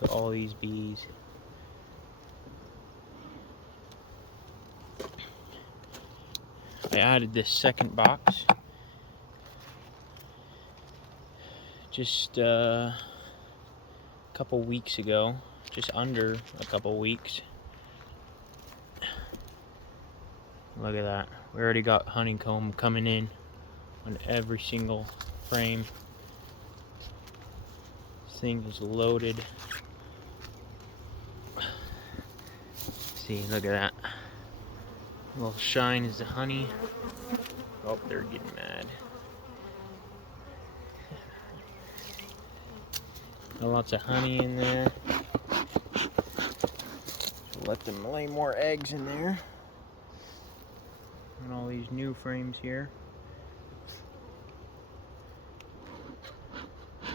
Look at all these bees. I added this second box just a couple weeks ago, just under a couple weeks. Look at that. We already got honeycomb coming in on every single frame. This thing is loaded. See, look at that. A little shine is the honey. Oh, they're getting mad. Got lots of honey in there. Let them lay more eggs in there. And all these new frames here.